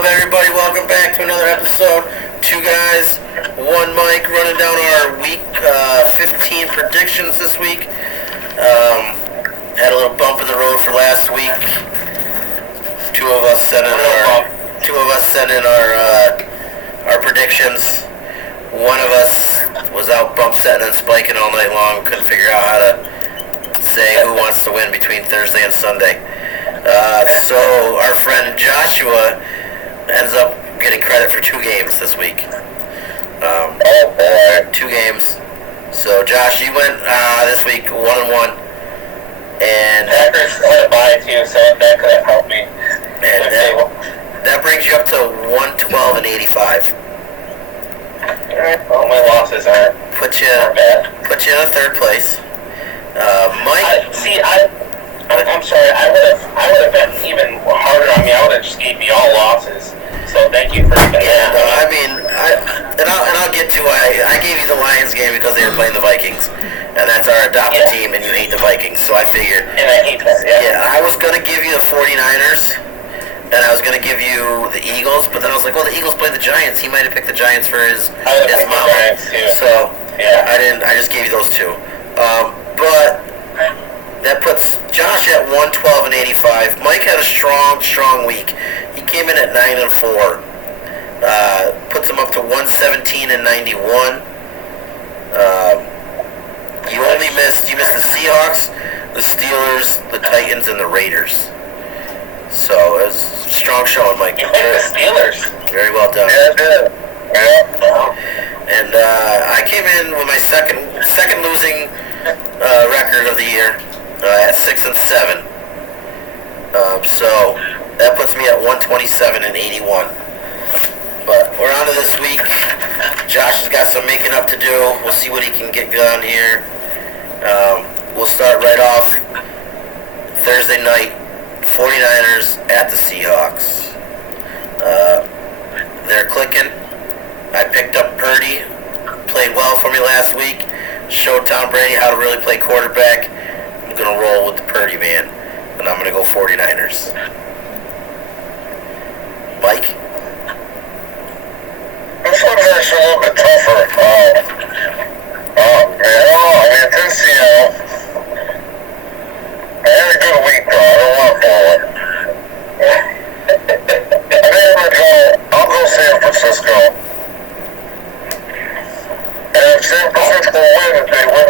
up, everybody? Welcome back to another episode. Two guys, one mic, running down our week 15 predictions this week. Had a little bump in the road for last week. Two of us sent in our predictions. One of us was out bump setting and spiking all night long. Couldn't figure out how to say who wants to win between Thursday and Sunday. So our friend Joshua ends up getting credit for 2 games this week. 2 games. So Josh, you went this week 1-1, and Packers went by too, so that could have helped me. And that brings you up to 112 and 85. Alright, well, my losses aren't Put you bad. in 3rd place. Mike. I'm sorry. I would have been even harder on me. I would have just gave me all losses. So thank you for that. I'll get to I gave you the Lions game because they were playing the Vikings, and that's our adopted team, and you hate the Vikings, so I figured. And I hate that. Yeah, I was gonna give you the 49ers, and I was gonna give you the Eagles, but then I was like, well, the Eagles play the Giants. He might have picked the Giants for his mom. So yeah, I didn't. I just gave you those 2. But that puts Josh at 112 and 85. Mike had a strong week. He came in at 9 and 4. Puts him up to 117 and 91. You missed the Seahawks, the Steelers, the Titans, and the Raiders. So it was a strong showing, Mike. You picked the Steelers. Very well done. Yeah, I did. Yeah. And I came in with my second losing record of the year at 6 and 7. So that puts me at 127 and 81. But we're on to this week. Josh has got some making up to do. We'll see what he can get done here. We'll start right off Thursday night. 49ers at the Seahawks. They're clicking. I picked up Purdy. Played well for me last week. Showed Tom Brady how to really play quarterback. I'm going to roll with the Purdy man. And I'm going to go 49ers. Mike? This one's actually a little bit tougher. Seattle. I had a good week, though. I don't want to blow it. I'll go San Francisco. And if San Francisco wins, they win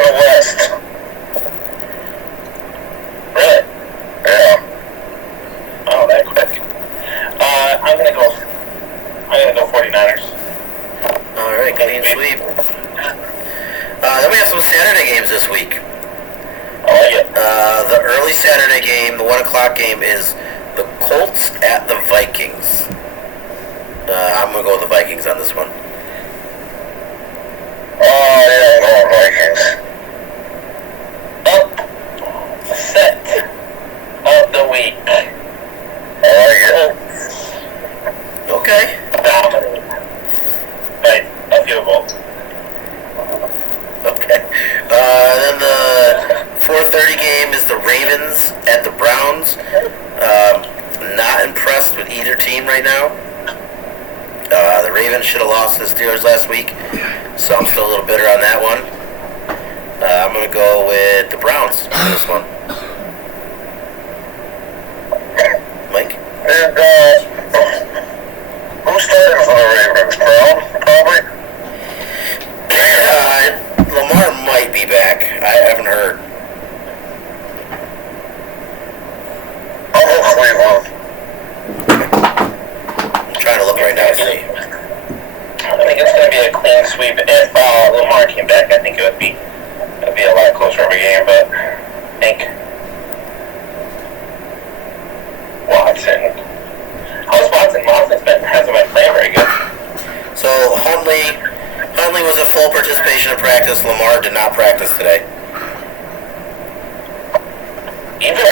the West. Really? Yeah. Oh, that quick. I'm gonna go 49ers. All right, clean sweep. Then we have some Saturday games this week. I like it. The early Saturday game, the 1 o'clock game, is the Colts at the Vikings. I'm going to go with the Vikings on this one. Oh, yeah, I'm going Vikings. Upset of the week. I like it. Okay. Dominate. By a field goal. Okay. Then the 4:30 game is the Ravens at the Browns. Not impressed with either team right now. The Ravens should have lost to the Steelers last week, so I'm still a little bitter on that one. I'm going to go with the Browns on this one. Mike? And, who's starting for the Ravens? Brown, probably? Lamar might be back. I haven't heard. I'll go Cleveland. I'm trying to look right now to see. I think it's going to be a clean sweep. If Lamar came back, I think it would be a lot closer of a game, but I think Watson. How's Watson? Hasn't been playing very good. So Huntley was at full participation in practice. Lamar did not practice today. Even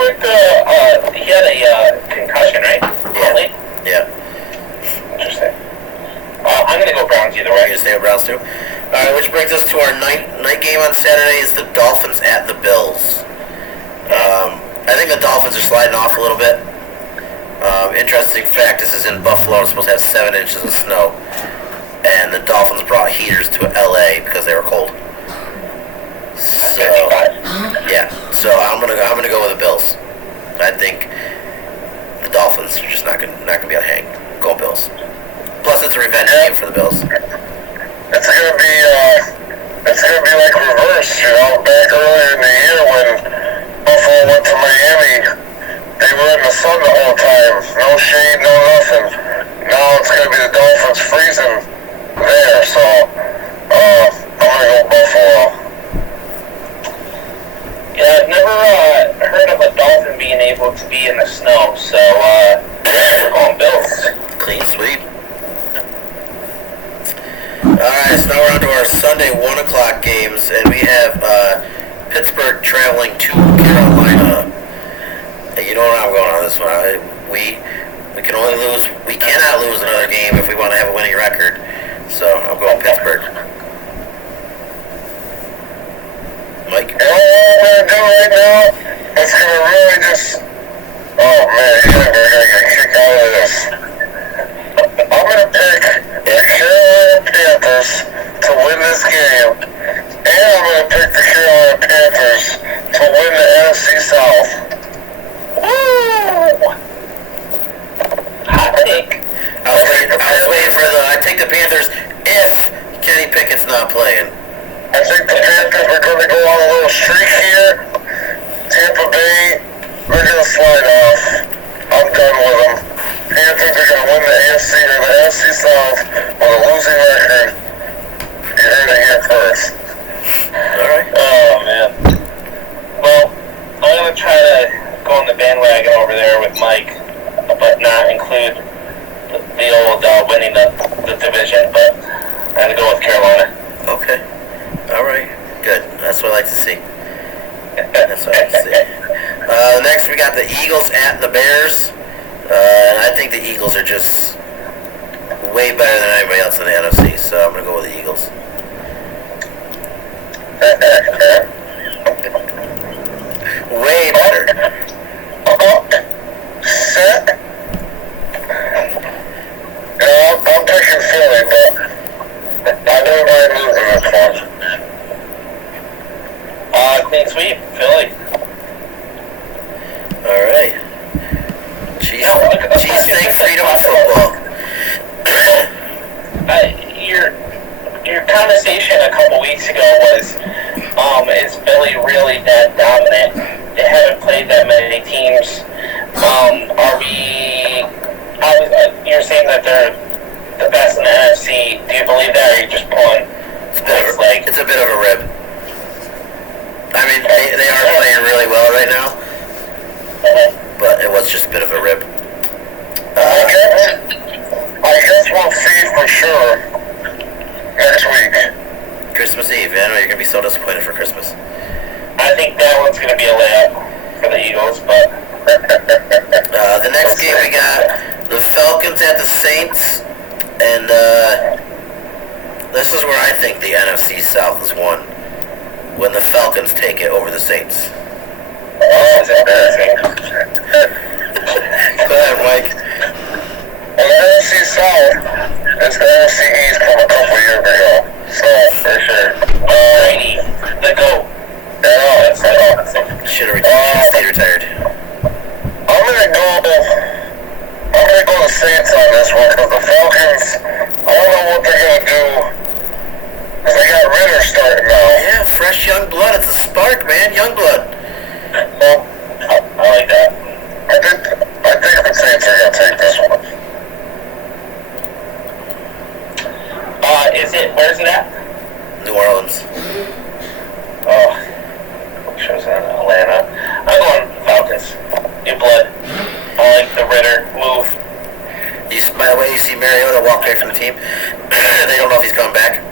with he had a concussion, right? Huntley? Yeah. Interesting. I'm gonna go Browns either way. You're gonna stay with Browns too? Alright, which brings us to our night game on Saturday is the Dolphins at the Bills. I think the Dolphins are sliding off a little bit. Interesting fact, this is in Buffalo. It's supposed to have 7 inches of snow. And the Dolphins brought heaters to LA because they were cold. So, yeah. So I'm gonna go with the Bills. I think the Dolphins are just not gonna be able to hang. Go Bills. Plus, it's a revenge game for the Bills. It's gonna be like reverse, back earlier in the year when Buffalo went to Miami, they were in the sun the whole time, no shade, no nothing. Now it's gonna be the Dolphins freezing there, so I'm gonna go Buffalo. Yeah, I've never heard of a Dolphin being able to be in the snow, so we're going Bills. Clean sweep. Alright, so now we're on to our Sunday 1 o'clock games, and we have Pittsburgh traveling to Carolina. You know where I'm going on this one. We cannot lose another game if we want to have a winning record. So I'm going Pittsburgh. Mike? You know what I'm going to do right now? It's going to really just... Oh, man, you're going to get a kick out of this. I'm going to pick the Carolina Panthers to win this game, and I'm going to pick the Carolina Panthers to win the NFC South. Woo! Hot take. I was waiting for I take the Panthers if Kenny Pickett's not playing. I think the Panthers are going to go on a little streak here. Tampa Bay, they're going to slide off. I'm done with them. Panthers are going to win the AFC or the NFC South with a losing record. You heard it here first. Alright. Oh, man. Well, I'm going to try to go on the bandwagon over there with Mike, but not include the old winning the division, but I'm going to go with Carolina. Okay. Alright. Good. That's what I like to see. That's what I like to see. Next we got the Eagles at the Bears. And I think the Eagles are just way better than anybody else in the NFC, so I'm going to go with the Eagles. Way better. Set. I'm picking Philly, but I don't mind losing this one. Clean sweep, Philly. Alright. Cheesesteak freedom of football. Your conversation a couple weeks ago was, is Philly really that dominant? They haven't played that many teams. You're saying that they're the best in the NFC. Do you believe that, or are you just pulling? It's a bit of a rib. I mean, they are playing really well right now, but it was just a bit of a rib. I guess we'll see for sure next week. Christmas Eve, I know you're going to be so disappointed for Christmas. I think that one's going to be a layup for the Eagles, but... The next game we got the Falcons at the Saints, and this is where I think the NFC South is won, when the Falcons take it over the Saints. Oh, that's embarrassing. Go ahead, Mike. Well, the NFC South is the NFC East from a couple years ago, so for sure. Brady, the GOAT. Yeah, that's it. Should have stayed retired. I'm gonna go the Saints on this one because the Falcons, I don't know what they're gonna do because they got Ritter starting now. Yeah, fresh young blood. It's a spark, man. Young blood. Well, I like that. I think the Saints are gonna take this one. Where's it at? New Orleans. Oh, shows in Atlanta. I'm going Falcons. New blood. I like the Ritter move. By the way, you see Mariota walk away from the team. They don't know if he's coming back.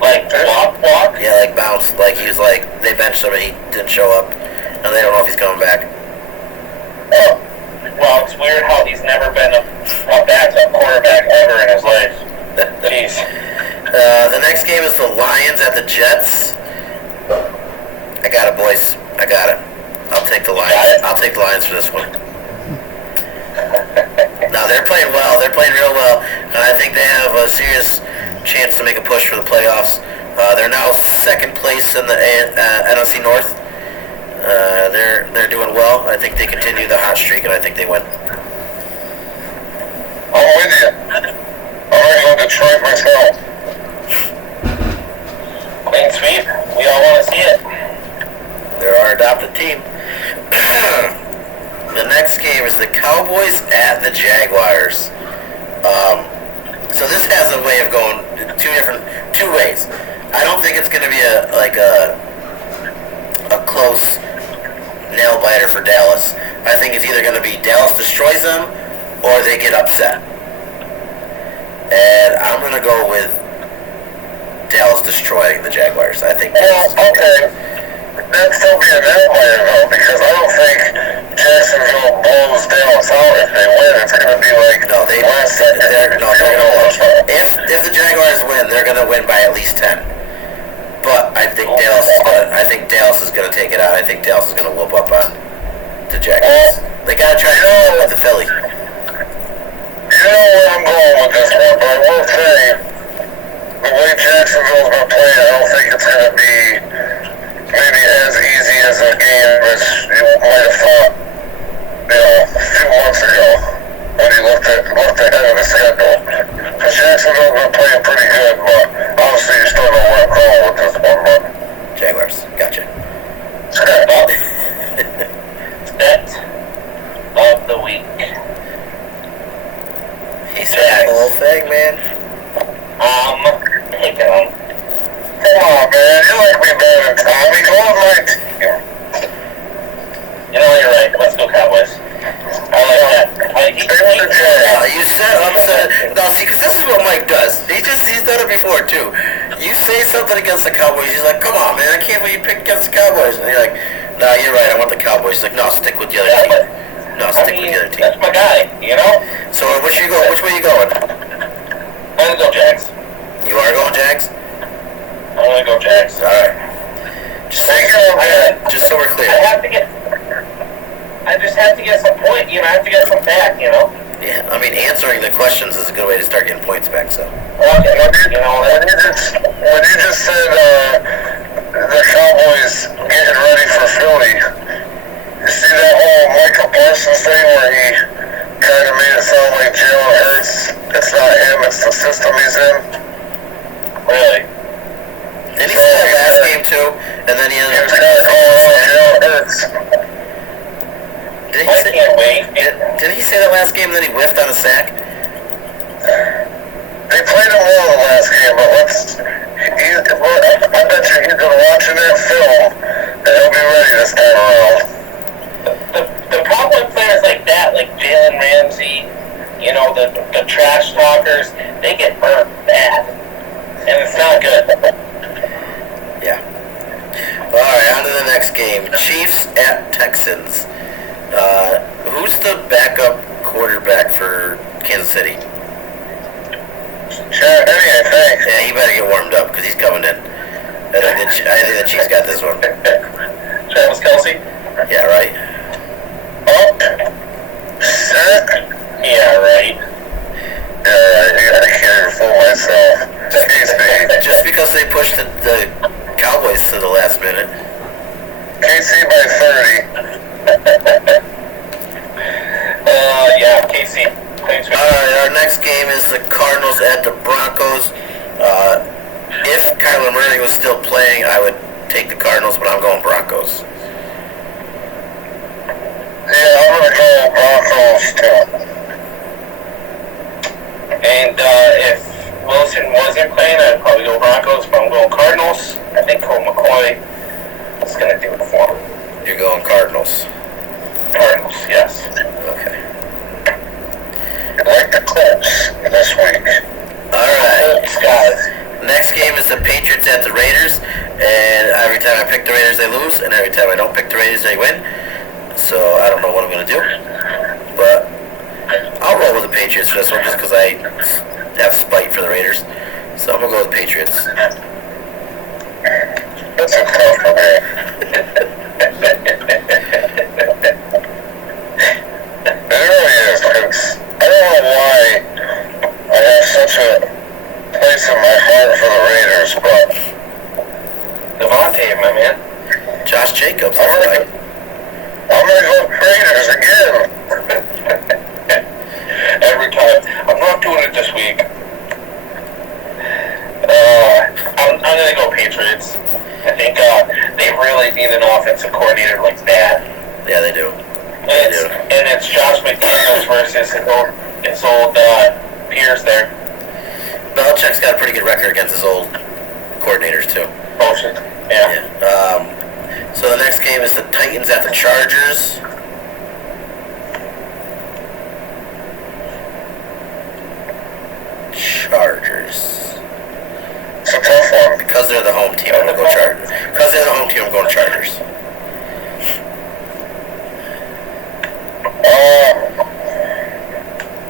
Like walk? Yeah, like bounced. Like he was like they benched him and he didn't show up, and they don't know if he's coming back. Oh, well, it's weird how he's never been a backup quarterback ever in his life. Jeez. The next game is the Lions at the Jets. I got it, boys. I got it. I'll take the Lions. I'll take the Lions for this one. No, they're playing well. They're playing real well, and I think they have a serious chance to make a push for the playoffs. They're now second place in the NFC North. They're doing well. I think they continue the hot streak, and I think they win. I'm with you. I'm ready for Detroit myself. Clean sweep. We all want to see it. They're our adopted team. The next game is the Cowboys at the Jaguars. So this has a way of going two ways. I don't think it's going to be a close nail biter for Dallas. I think it's either going to be Dallas destroys them or they get upset. And I'm going to go with Dallas destroying the Jaguars. I think. Well, okay. That'd still be a nail biter though, because I don't think Jacksonville blows Dallas out if they win. It's going to be like last second. If the Jaguars win, they're going to win by at least 10. But I think Dallas is going to take it out. I think Dallas is going to whoop up on the Jaguars. They got to try to keep up with the Philly. You know where I'm going with this one, but I will say the way Jacksonville's been playing, I don't think it's going to be maybe as easy as a game as you might have thought, a few months ago when you looked ahead of the schedule. Because Jacksonville's been playing pretty good, but obviously you still know where I'm going with this one. But Jaguars, gotcha. Bet of the week. He said the whole thing, man. Take it on. come on, man, you like me better than Tommy. Go on my team. You know, you're right. Let's go Cowboys. I like that. You said upset. No, see, because this is what Mike does. He's done it before, too. You say something against the Cowboys, he's like, come on, man, I can't believe you picked against the Cowboys. And you're like, no, you're right, I want the Cowboys. He's like, no, stick with the other team. No, stick with the other team. That's my guy, you know? So, which way are you going? I'm going to go Jags. You are going Jags? I'm going to go Jags. Alright. Just so we're clear. I just have to get some point, I have to get some back, Yeah, I mean, answering the questions is a good way to start getting points back, so. Okay, When you just said the Cowboys getting ready for Philly, you see that whole Micah Parsons thing where he kind of made it sound like Jalen Hurts, it's not him, it's the system he's in? Really? Did he say that last game, too? And then he ended up Jalen Hurts. Didn't he say that last game and then he whiffed on a sack? They played him well the last game, but I bet you he's going to watch that film and he'll be ready this time around. The problem with players like that, like Jalen Ramsey, the trash talkers, they get burnt bad. And it's not good. Yeah. Alright, on to the next game. Chiefs at Texans. Who's the backup quarterback for Kansas City? Chad Henne, I think. Yeah, he better get warmed up because he's coming in. I think the Chiefs got this one. Travis Kelce? Yeah, right? Up. Set. Yeah, right. I can't even fool myself. Just because they pushed the Cowboys to the last minute. KC by 30. Yeah, KC. Alright, our next game is the Cardinals at the Broncos. If Kyler Murray was still playing, I would take the Cardinals, but I'm going Broncos. Yeah, I'm going to go Broncos too. And if Wilson wasn't playing, I'd probably go Broncos, but I'm going Cardinals. I think Colt McCoy is going to do it for him. You're going Cardinals. Cardinals, yes. Okay. Like the Colts this week. Alright. Colts, guys. Next game is the Patriots at the Raiders, and every time I pick the Raiders, they lose, and every time I don't pick the Raiders, they win. So I don't know what I'm going to do, but I'll roll with the Patriots for this one just because I have spite for the Raiders. So I'm going to go with the Patriots. That's a tough one. versus his old peers there. Belichick's got a pretty good record against his old coordinators too. Oh shit. Yeah. So the next game is the Titans at the Chargers. It's a tough one. Because they're the home team, I'm going to go Chargers. Because they're the home team, I'm going Chargers.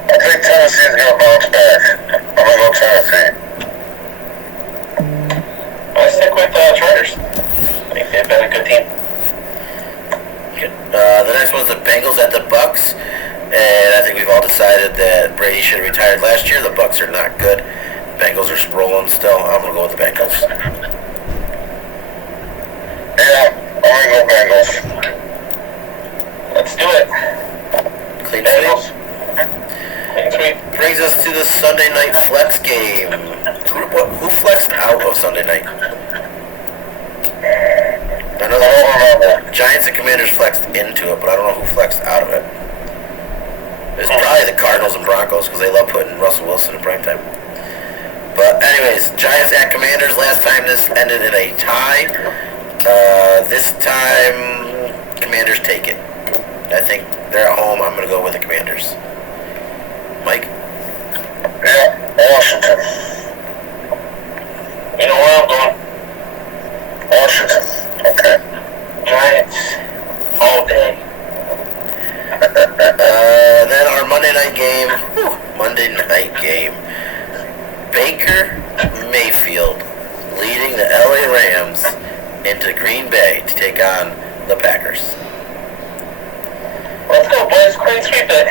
I think Tennessee's going to bounce back. I'm going to go Tennessee. I stick with Chargers. I think they've been a good team. The next one's the Bengals at the Bucks. And I think we've all decided that Brady should have retired last year. The Bucks are not good. Bengals are rolling still. I'm going to go with the Bengals. Yeah, I'm going to go Bengals. Let's do it. Clean Bengals. sweep. Clean sweep. Brings us to the Sunday night flex game. Who flexed out of Sunday night? I know the Giants and Commanders flexed into it, but I don't know who flexed out of it. It's probably the Cardinals and Broncos because they love putting Russell Wilson in primetime. But anyways, Giants at Commanders. Last time this ended in a tie. This time, Commanders take it. I think they're at home. I'm going to go with the Commanders. Mike? Yeah, Washington. You know where I'm going? Washington. Okay. Giants. All day. Then our Monday night game. Monday night game. Baker Mayfield leading the LA Rams into Green Bay to take on the Packers. Let's go, boys. Clean sweep it.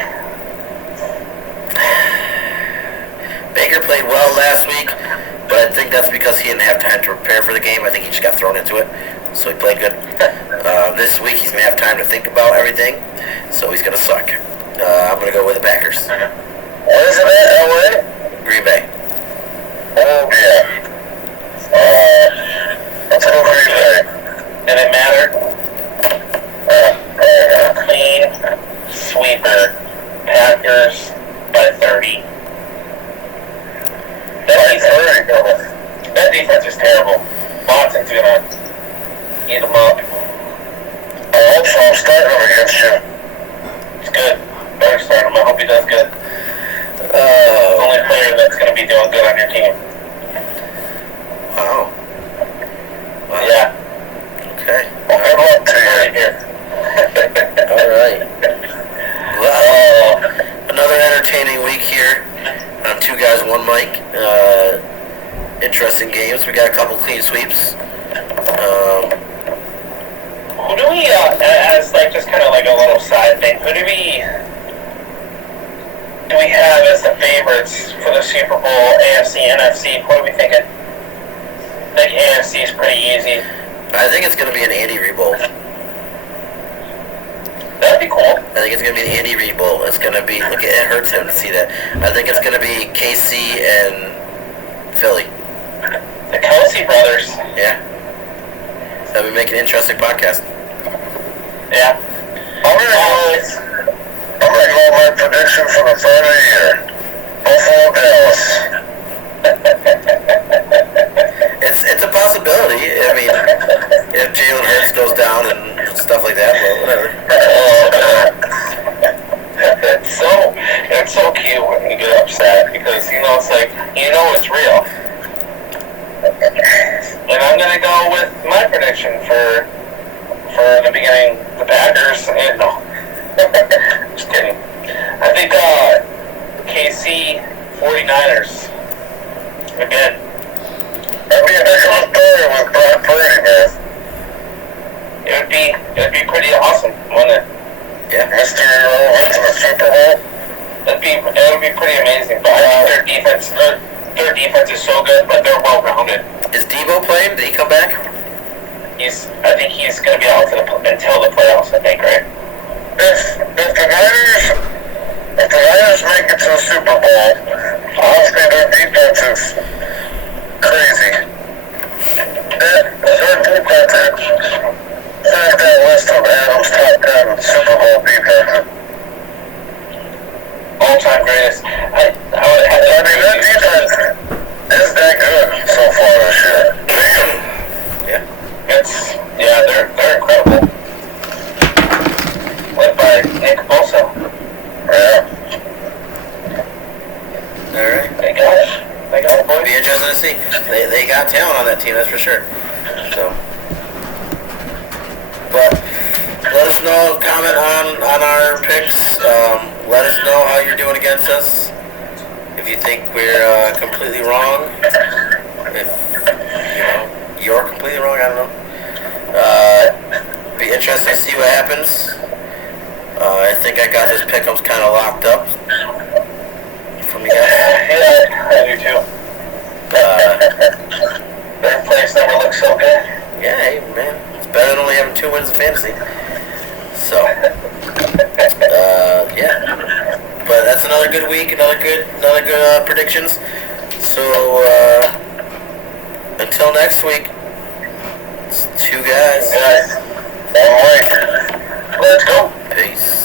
Baker played well last week, but I think that's because he didn't have time to prepare for the game. I think he just got thrown into it, so he played good. This week he's going to have time to think about everything, so he's going to suck. I'm going to go with the Packers. Where is it at? LA? Green Bay. Oh, yeah. Let's go Green Bay. Did it matter? Clean sweeper. Packers by 30. That defense is terrible. Watson's gonna eat them up. I hope so. I'm starting him against you. It's good. Better start him. I hope he does good. The only player that's gonna be doing good on your team. Wow. Yeah. Okay. Well, good luck to you. Right here. All right. Well, another entertaining week here on Two Guys, One Mic. Interesting games. We got a couple clean sweeps. Who do we, as like just kind of like a little side thing, who do we have as the favorites for the Super Bowl, AFC, NFC? What are we thinking? I think AFC is pretty easy. I think it's going to be an Andy Reid Bowl. That'd be cool. I think it's going to be the Andy Reid Bowl. It's going to be, look, it hurts him to see that. I think it's going to be KC and Philly. The Kelsey brothers. Yeah. That would make an interesting podcast. Yeah. I'm gonna go with my prediction for the third of the year. Buffalo, Dallas. It's a possibility. I mean, if Jalen Hurts goes down and stuff like that, well, whatever. It's so cute when you get upset because it's like it's real. And I'm gonna go with my prediction for the beginning, the Packers. And no, just kidding. I think KC 49ers again. That'd be a heck of a story with Brock Purdy, man. It would be pretty awesome, wouldn't it? Yeah. Mr. Irrelevant to the Super Bowl. It would be pretty amazing. But I think their defense is so good, but they're well rounded. Is Debo playing? Did he come back? I think he's going to be out until the playoffs. I think, right? If the Niners make it to the Super Bowl, honestly, their defense is crazy. Their defense is that list of Adam's top 10 Super Bowl defenses. got talent on that team, that's for sure. So, but let us know, comment on our picks. Let us know how you're doing against us. If you think we're completely wrong, if you're completely wrong, I don't know. Be interesting to see what happens. I think I got this pick'ems kind of locked up from you guys. Yeah, I do too. Their place never looks so good. Yeah, hey, man, it's better than only having 2 wins in fantasy. So, yeah. But that's another good week, another good predictions. So, until next week, it's 2 guys. All right. Let's go. Peace.